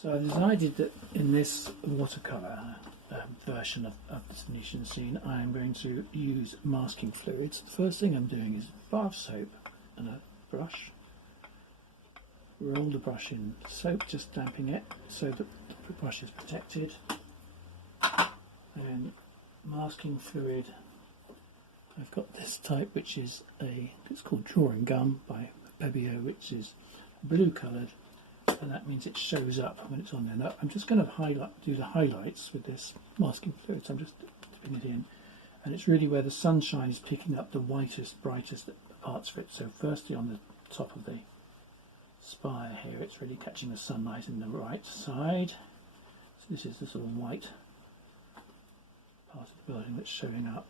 So I decided that in this watercolour version of this Venetian scene, I am going to use masking fluids. The first thing I'm doing is bar of soap and a brush. Roll the brush in soap, just damping it so that the brush is protected. And masking fluid, I've got this type, which is it's called Drawing Gum by Pebeo, which is blue coloured, and that means it shows up when it's on there. Now I'm just going to do the highlights with this masking fluid, so I'm just dipping it in, and it's really where the sunshine is picking up the whitest, brightest parts of it. So firstly on the top of the spire here, it's really catching the sunlight in the right side. So this is the sort of white part of the building that's showing up.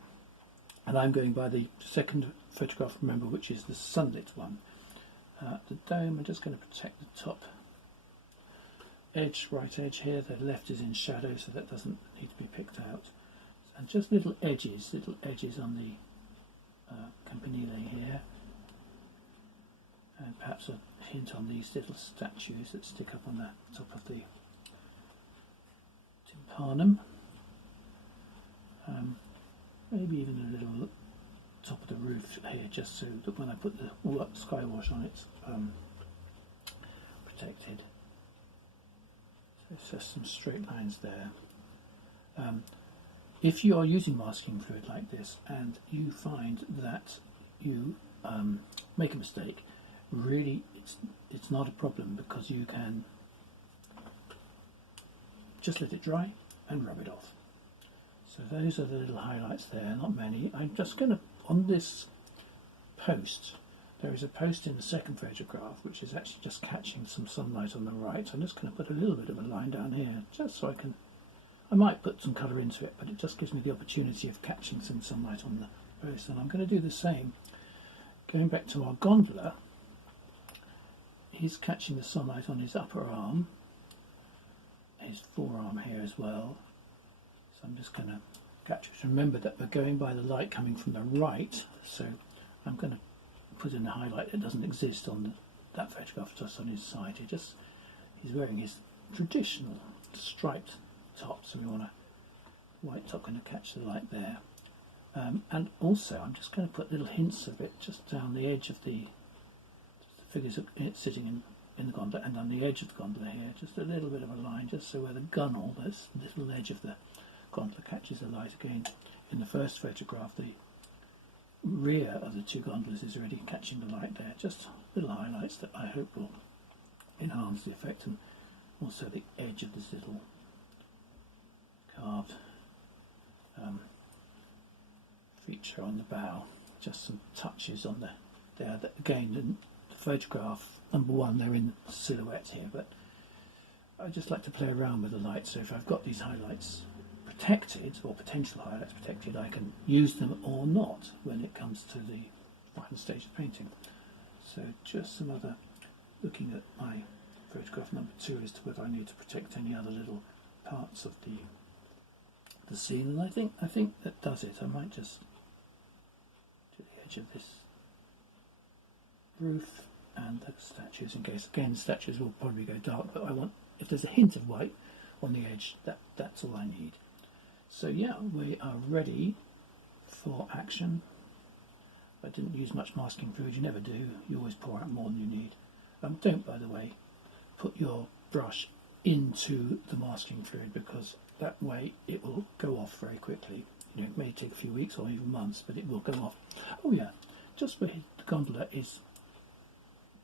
And I'm going by the second photograph, remember, which is the sunlit one. The dome, I'm just going to protect the top edge, right edge here. The left is in shadow, so that doesn't need to be picked out. And just little edges on the campanile here. And perhaps a hint on these little statues that stick up on the top of the tympanum. Maybe even a little top of the roof here, just so that when I put the sky wash on, it's protected. So it's just some straight lines there. If you are using masking fluid like this and you find that you make a mistake, really it's not a problem, because you can just let it dry and rub it off. So those are the little highlights there, not many. I'm just going to, on this post, there is a post in the second photograph which is actually just catching some sunlight on the right. So I'm just going to put a little bit of a line down here, just so I might put some colour into it, but it just gives me the opportunity of catching some sunlight on the post. And I'm going to do the same. Going back to our gondola, he's catching the sunlight on his upper arm, his forearm here as well. So I'm just going to capture it. Remember that we're going by the light coming from the right, so I'm going to put in a highlight that doesn't exist on that photograph, just on his side. He's wearing his traditional striped top, so we want a white top going to catch the light there. And also I'm just going to put little hints of it just down the edge of the figures sitting in the gondola, and on the edge of the gondola here, just a little bit of a line, just so where the gunnel, this little edge of the gondola, catches the light again. In the first photograph, the rear of the two gondolas is already catching the light there. Just little highlights that I hope will enhance the effect, and also the edge of this little carved feature on the bow. Just some touches on there. That again, in the photograph number one, they're in silhouette here, but I just like to play around with the light. So if I've got these highlights protected, or potential highlights protected, I can use them or not when it comes to the final stage of painting. So just some other, looking at my photograph number two as to whether I need to protect any other little parts of the scene, and I think that does it. I might just do the edge of this roof and the statues, in case, again, statues will probably go dark, but I want, if there's a hint of white on the edge, that's all I need. So yeah, we are ready for action. I didn't use much masking fluid, you never do, you always pour out more than you need. Don't, by the way, put your brush into the masking fluid, because that way it will go off very quickly. You know, it may take a few weeks or even months, but it will go off. Oh yeah, just where the gondola is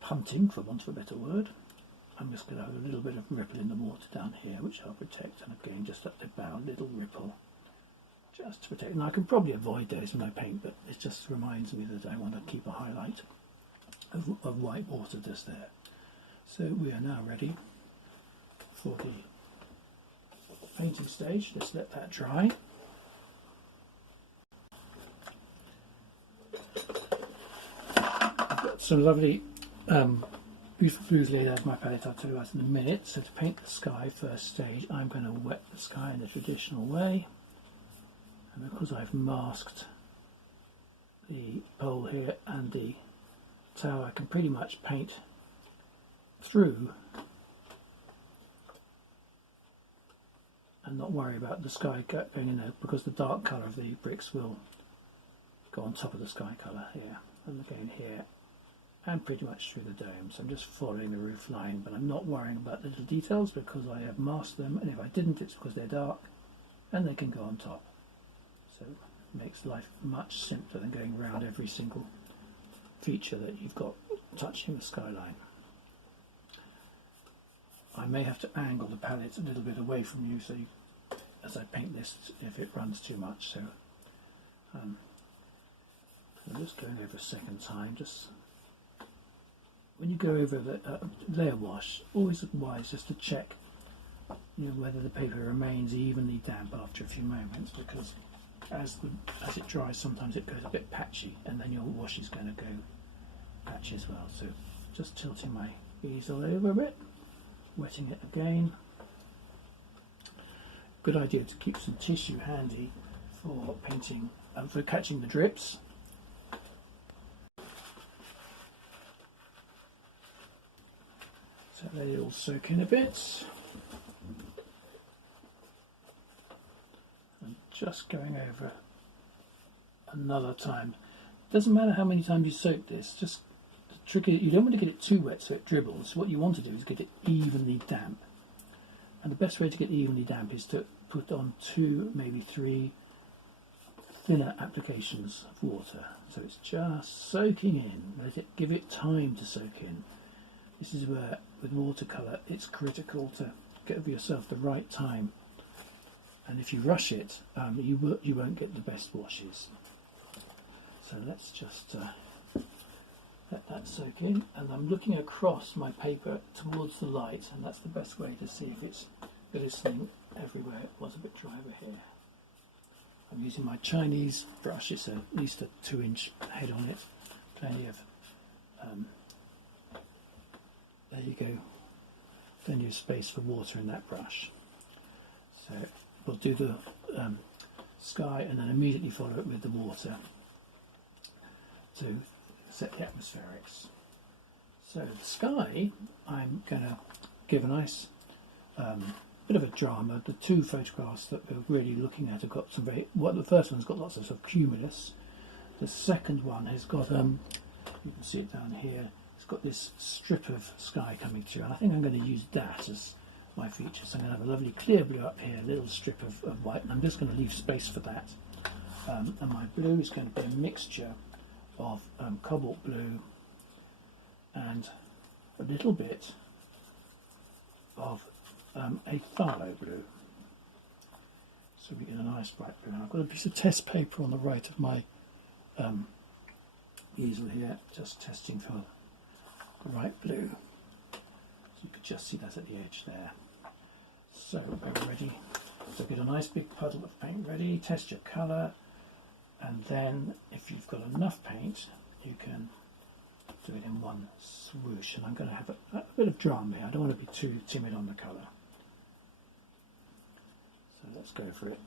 punting, for want of a better word, I'm just going to have a little bit of ripple in the water down here, which I'll protect, and again just at the bow, little ripple, just to protect. And I can probably avoid those when I paint, but it just reminds me that I want to keep a highlight of white water just there. So we are now ready for the painting stage. Let's let that dry. I've got some lovely beautiful blues laid out of my palette, I'll tell you about in a minute. So to paint the sky first stage, I'm going to wet the sky in the traditional way, and because I've masked the pole here and the tower, I can pretty much paint through and not worry about the sky going in there, because the dark colour of the bricks will go on top of the sky colour here, and again here, and pretty much through the dome. So I'm just following the roof line, but I'm not worrying about the little details because I have masked them, and if I didn't, it's because they're dark and they can go on top. So it makes life much simpler than going around every single feature that you've got touching the skyline. I may have to angle the palette a little bit away from you, so as I paint this, if it runs too much. So I'm just going over a second time. Just when you go over the layer wash, always wise just to check, whether the paper remains evenly damp after a few moments, because as it dries, sometimes it goes a bit patchy, and then your wash is going to go patchy as well. So just tilting my easel over a bit, wetting it again. Good idea to keep some tissue handy for painting and for catching the drips. So they all soak in a bit. And just going over another time. Doesn't matter how many times you soak this, just the trick is you don't want to get it too wet so it dribbles. What you want to do is get it evenly damp. And the best way to get evenly damp is to put on 2, maybe 3 thinner applications of water. So it's just soaking in. Give it time to soak in. This is where, with watercolour, it's critical to give yourself the right time. And if you rush it, you won't get the best washes. So let's just let that soak in. And I'm looking across my paper towards the light, and that's the best way to see if it's glistening everywhere. It was a bit dry over here. I'm using my Chinese brush. It's at least a 2-inch head on it. Plenty of there you go. Plenty of space for water in that brush. So we'll do the sky and then immediately follow it with the water to set the atmospherics. So the sky, I'm going to give a nice bit of a drama. The 2 photographs that we're really looking at have got some the first one's got lots of sort of cumulus. The second one has got, you can see it down here, it's got this strip of sky coming through, and I think I'm going to use that as my feature. So I'm going to have a lovely clear blue up here, a little strip of white, and I'm just going to leave space for that. And my blue is going to be a mixture of cobalt blue and a little bit of a phthalo blue. So we get a nice bright blue. And I've got a piece of test paper on the right of my easel here, just testing for the right blue. So you could just see that at the edge there. So we're ready. So get a nice big puddle of paint ready, test your colour, and then if you've got enough paint, you can do it in one swoosh. And I'm going to have a bit of drama here. I don't want to be too timid on the colour. So let's go for it.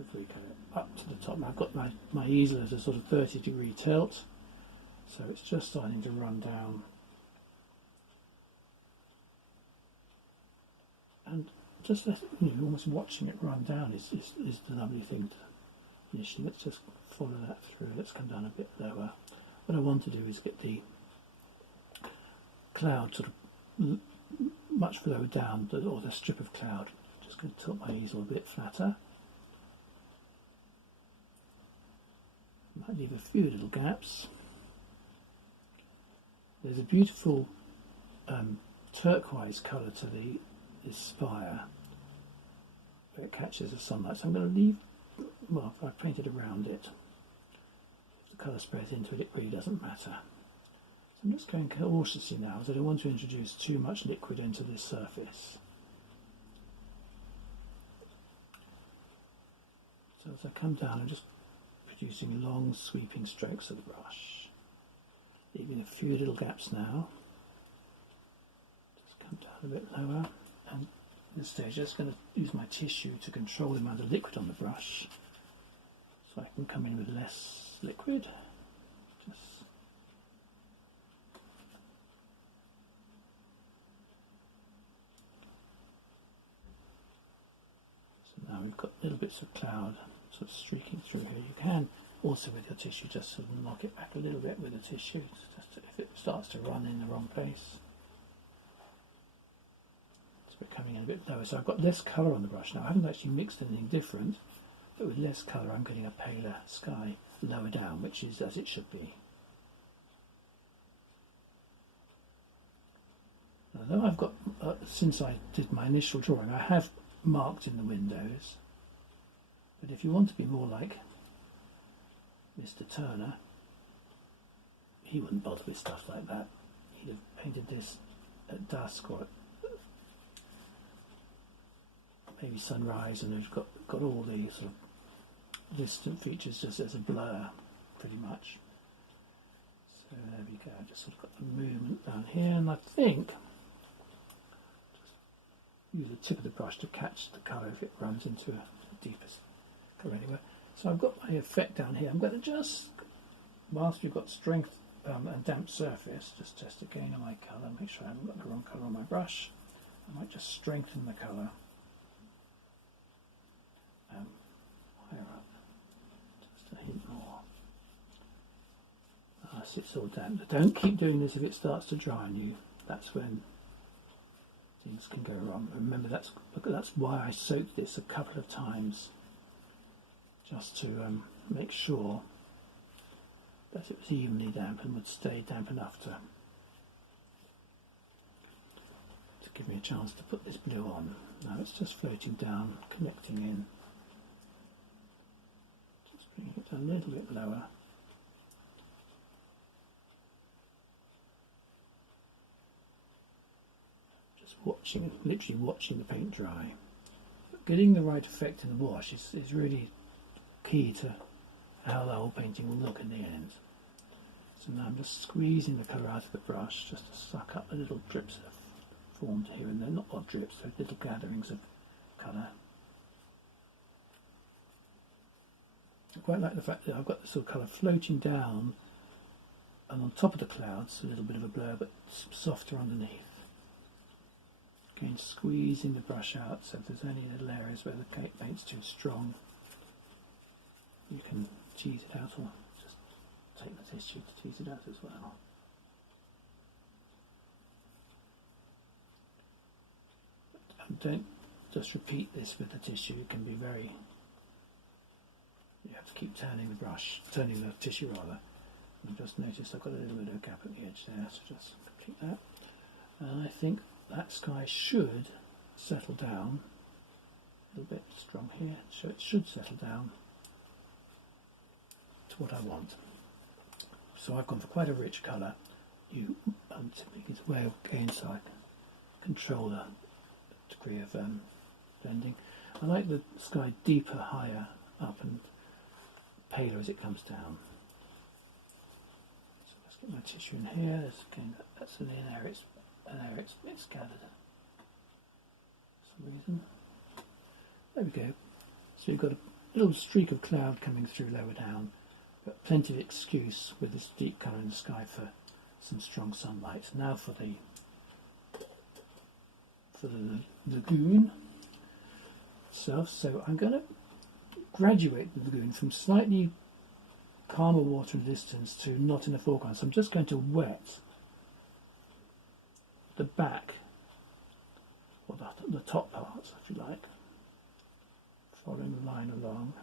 If we go up to the top, I've got my easel at a sort of 30-degree tilt, so it's just starting to run down. And just almost watching it run down is the lovely thing to initially. Let's just follow that through. Let's come down a bit lower. What I want to do is get the cloud sort of much lower down, or the strip of cloud. Just going to tilt my easel a bit flatter. Might leave a few little gaps. There's a beautiful turquoise colour to this spire where it catches the sunlight, so I'm going to leave, well, I've painted around it. If the colour spreads into it, it really doesn't matter. So I'm just going cautiously now, as I don't want to introduce too much liquid into this surface. So as I come down, I'm just producing long sweeping strokes of the brush, leaving a few little gaps now. Just come down a bit lower, and at this stage I'm just going to use my tissue to control the amount of liquid on the brush, so I can come in with less liquid. Just we've got little bits of cloud sort of streaking through here. You can also with your tissue just sort of knock it back a little bit with the tissue, just if it starts to run in the wrong place. It's becoming a bit lower. So I've got less colour on the brush now. I haven't actually mixed anything different, but with less colour I'm getting a paler sky lower down, which is as it should be. Although I've got, since I did my initial drawing, I have marked in the windows, but if you want to be more like Mr. Turner, he wouldn't bother with stuff like that. He'd have painted this at dusk or at maybe sunrise, and have got all the sort of distant features just as a blur, pretty much. So there we go, I've just sort of got the movement down here, and I think use the tip of the brush to catch the colour if it runs into a deeper colour anywhere. So I've got my effect down here. I'm going to just, whilst we've got strength and damp surface, just test again on my colour, make sure I haven't got the wrong colour on my brush. I might just strengthen the colour higher up, just a hint more. So it's all damp. But don't keep doing this if it starts to dry on you. That's when things can go wrong. Remember, that's why I soaked this a couple of times, just to make sure that it was evenly damp and would stay damp enough to give me a chance to put this blue on. Now it's just floating down, connecting in. Just bringing it a little bit lower. Watching, literally watching the paint dry. But getting the right effect in the wash is really key to how the whole painting will look in the end. So now I'm just squeezing the colour out of the brush just to suck up the little drips that have formed here and there. Not odd drips, they're little gatherings of colour. I quite like the fact that I've got this sort of colour floating down, and on top of the clouds a little bit of a blur but softer underneath. Again, squeezing the brush out, so if there's any little areas where the paint's too strong, you can tease it out, or just take the tissue to tease it out as well. And don't just repeat this with the tissue. It can be very, you have to keep turning the tissue rather. And just notice I've got a little bit of a gap at the edge there, so just complete that. And I think that sky should settle down a little bit strong here, so it should settle down to what I want. So I've gone for quite a rich colour. Typically it's a way of again so I can control the degree of blending. I like the sky deeper, higher up, and paler as it comes down. So let's get my tissue in here. Again, that's an area it's gathered for some reason. There we go. So you've got a little streak of cloud coming through lower down, but plenty of excuse with this deep colour in the sky for some strong sunlight. Now for the lagoon itself. So I'm going to graduate the lagoon from slightly calmer water in the distance to not in the foreground. So I'm just going to wet the back, or the top parts, if you like, following the line along.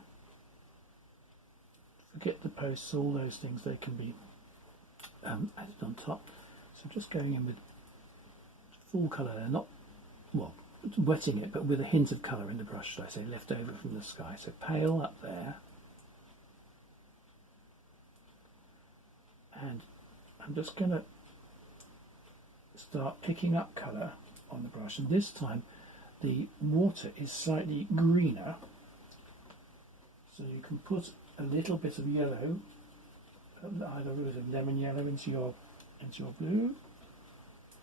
Forget the posts, all those things, they can be added on top. So I'm just going in with full colour there, not, well, wetting it, but with a hint of colour in the brush, should I say, left over from the sky. So pale up there, and I'm just going to start picking up colour on the brush, and this time the water is slightly greener, so you can put a little bit of yellow, either a bit of lemon yellow into your blue.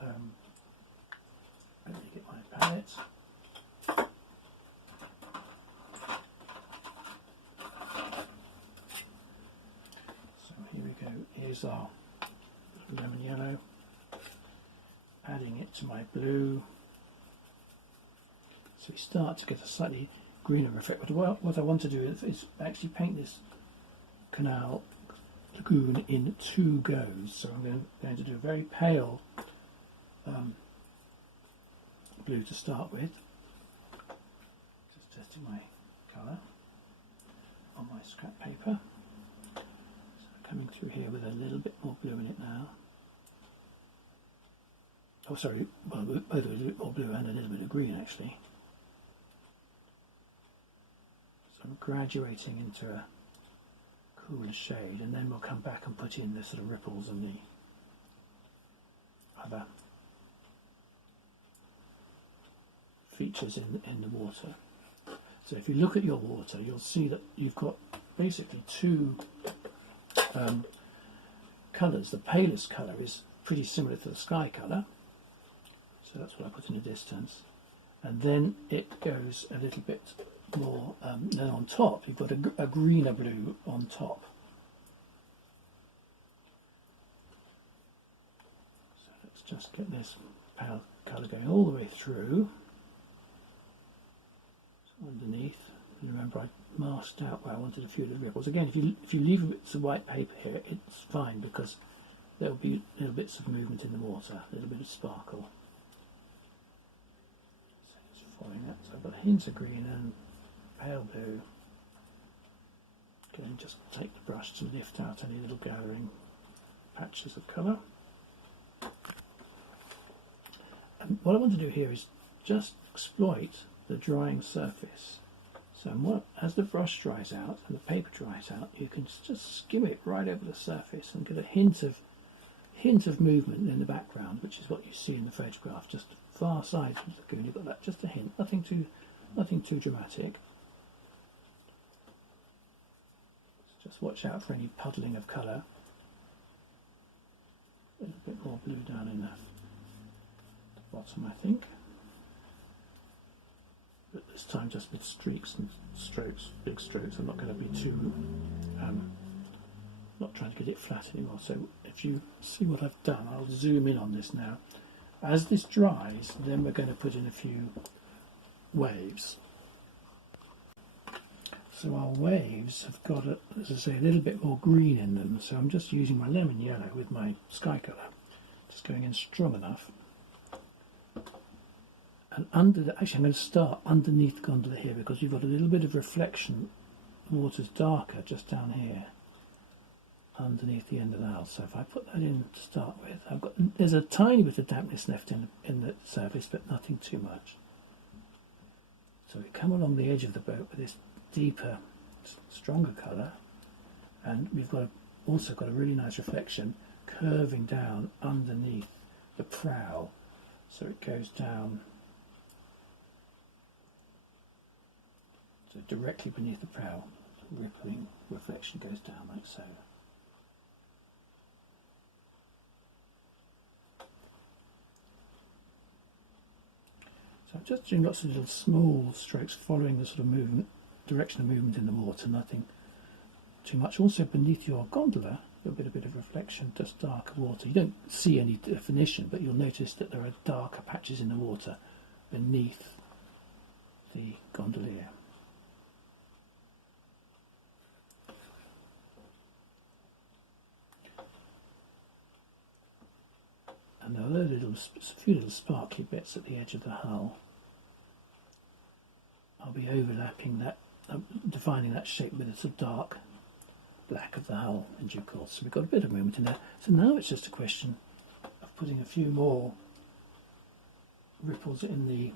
Let me get my palette. So here we go, here's our lemon yellow. Adding it to my blue, so we start to get a slightly greener effect. But what I want to do is actually paint this canal lagoon in 2 goes. So I'm going to do a very pale blue to start with. Just testing my colour on my scrap paper. So coming through here with a little bit more blue in it now. Oh, sorry, well, both a little bit more blue and a little bit of green actually. So I'm graduating into a cooler shade, and then we'll come back and put in the sort of ripples and the other features in the water. So if you look at your water, you'll see that you've got basically 2 colours. The palest colour is pretty similar to the sky colour, so that's what I put in the distance, and then it goes a little bit more, then on top you've got a greener blue on top. So let's just get this pale colour going all the way through. So underneath, remember I masked out where I wanted a few little ripples. Again, if you leave bits of white paper here, it's fine because there will be little bits of movement in the water, a little bit of sparkle. So it's following that. So I've got hints of green and pale blue. Again, just take the brush to lift out any little gathering patches of colour. And what I want to do here is just exploit the drying surface. So as the brush dries out and the paper dries out, you can just skim it right over the surface and get a hint of movement in the background, which is what you see in the photograph. Just far side of the lagoon, you've got that, just a hint, nothing too dramatic. Just watch out for any puddling of colour. A little bit more blue down in the bottom, I think. But this time just with streaks and strokes, big strokes. I'm not going to be too, not trying to get it flat anymore. So if you see what I've done, I'll zoom in on this now. As this dries, then we're going to put in a few waves. So our waves have got, as I say, a little bit more green in them. So I'm just using my lemon yellow with my sky colour, just going in strong enough. And actually I'm going to start underneath the gondola here because you've got a little bit of reflection. The water's darker just down here, underneath the end of the hull. So if I put that in to start with, there's a tiny bit of dampness left in the surface, but nothing too much. So we come along the edge of the boat with this deeper, stronger colour, and we've also got a really nice reflection curving down underneath the prow, so it goes down, so directly beneath the prow, the rippling reflection goes down like so. So I'm just doing lots of little small strokes following the sort of movement, direction of movement in the water, nothing too much. Also beneath your gondola you'll get a bit of reflection, just darker water. You don't see any definition, but you'll notice that there are darker patches in the water beneath the gondolier. And there are a few little sparkly bits at the edge of the hull. I'll be overlapping that, defining that shape with a sort of dark black of the hull in due course. So we've got a bit of movement in there. So now it's just a question of putting a few more ripples in the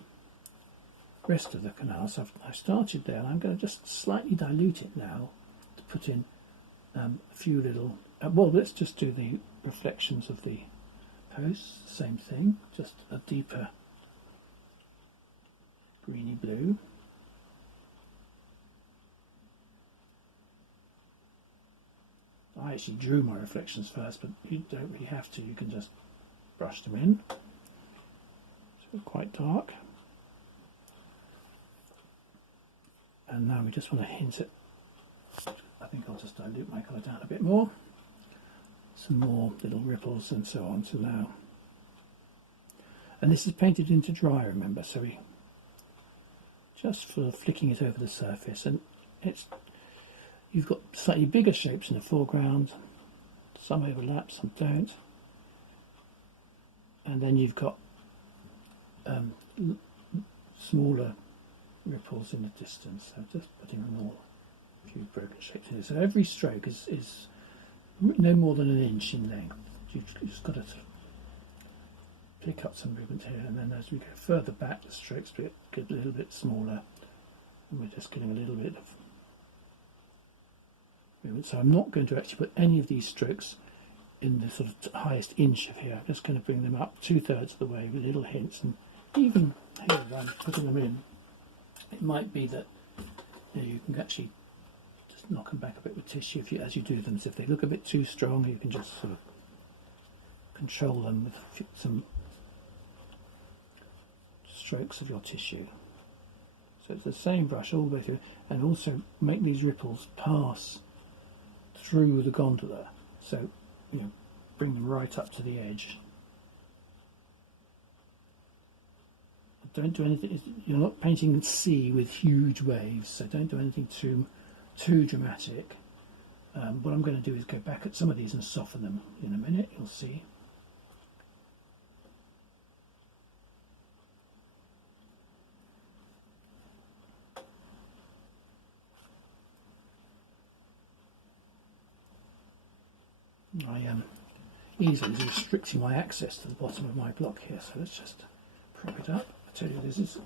rest of the canal. So I've started there, and I'm going to just slightly dilute it now to put in a few little, well, let's just do the reflections of the posts, same thing, just a deeper greeny blue. I actually drew my reflections first, but you don't really have to, you can just brush them in. So quite dark. And now we just want to hint it. I think I'll just dilute my colour down a bit more. Some more little ripples and so on. So now, and this is painted into dry, remember, so we just for flicking it over the surface, and you've got slightly bigger shapes in the foreground, some overlap, some don't, and then you've got smaller ripples in the distance. So just putting a few broken shapes in here. So every stroke is no more than an inch in length. You've just got to pick up some movement here, and then as we go further back, the strokes get a little bit smaller, and we're just getting a little bit of movement. So I'm not going to actually put any of these strokes in the sort of highest inch of here. I'm just going to bring them up 2/3 of the way with little hints, and even here I'm putting them in. It might be that you can actually just knock them back a bit with tissue as you do them. So if they look a bit too strong, you can just sort of control them with some strokes of your tissue. So it's the same brush all the way through, and also make these ripples pass through the gondola. So bring them right up to the edge. Don't do anything. You're not painting the sea with huge waves, so don't do anything too dramatic. What I'm going to do is go back at some of these and soften them in a minute. You'll see. I am easily restricting my access to the bottom of my block here, so let's just prop it up. I tell you, this is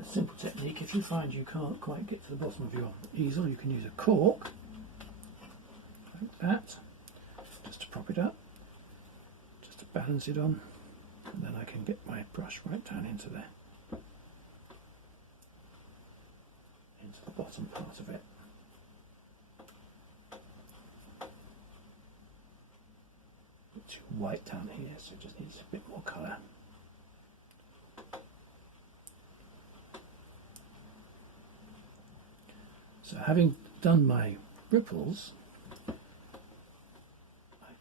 a simple technique. If you find you can't quite get to the bottom of your easel, you can use a cork like that, just to prop it up, just to balance it on, and then I can get my brush right down into the bottom part of it. Too white down here, so it just needs a bit more colour. So having done my ripples, I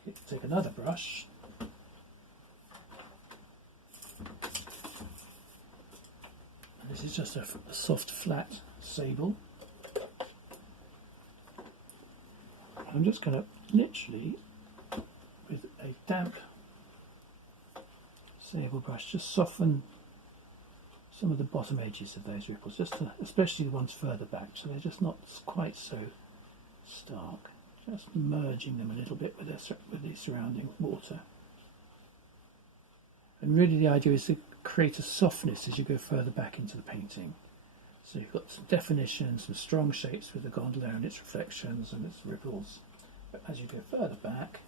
can take another brush and this is just a soft flat sable. I'm just going to literally, with a damp sable brush, just soften some of the bottom edges of those ripples, especially the ones further back, so they're just not quite so stark. Just merging them a little bit with the surrounding water. And really the idea is to create a softness as you go further back into the painting. So you've got some definition, some strong shapes with the gondola and its reflections and its ripples. But as you go further back,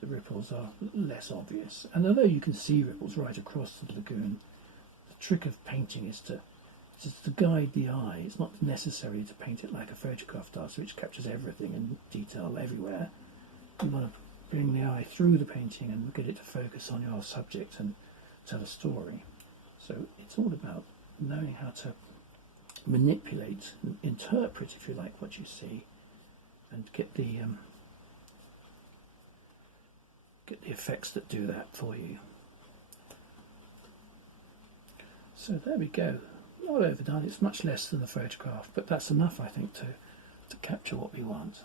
the ripples are less obvious. And although you can see ripples right across the lagoon, the trick of painting is to guide the eye. It's not necessary to paint it like a photograph does, which captures everything in detail everywhere. You want to bring the eye through the painting and get it to focus on your subject and tell a story. So it's all about knowing how to manipulate and interpret, if you like, what you see, and get the effects that do that for you. So there we go. Not overdone, it's much less than the photograph, but that's enough, I think, to capture what we want.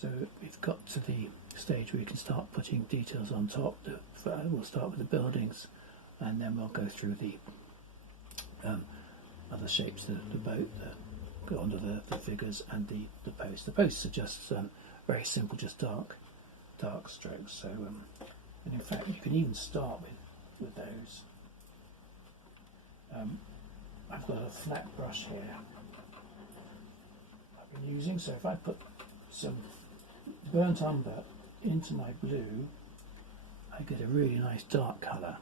So we've got to the stage where you can start putting details on top. We'll start with the buildings, and then we'll go through the other shapes, the boat, go onto the figures, and the posts. The posts are just very simple, just dark strokes. So, and in fact, you can even start with those. I've got a flat brush here I've been using, so if I put some burnt umber into my blue, I get a really nice dark colour.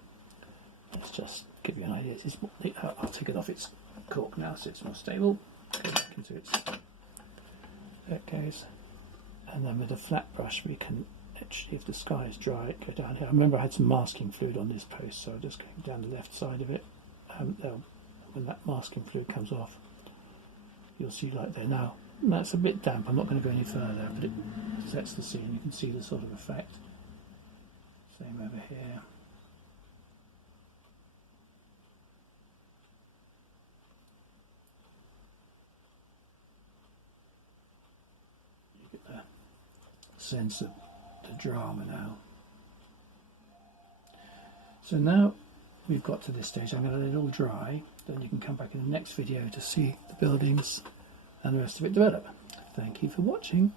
Let's just give you an idea. I'll take it off its cork now so it's more stable. Go back into its, there it goes. And then with a flat brush we can actually, if the sky is dry, go down here. I remember I had some masking fluid on this post, so I just came down the left side of it. When that masking fluid comes off, you'll see right there. Now that's a bit damp, I'm not going to go any further, but it sets the scene. You can see the sort of effect. Same over here. get the sense of the drama now. So now we've got to this stage, I'm going to let it all dry, then you can come back in the next video to see the buildings and the rest of it develop. Thank you for watching.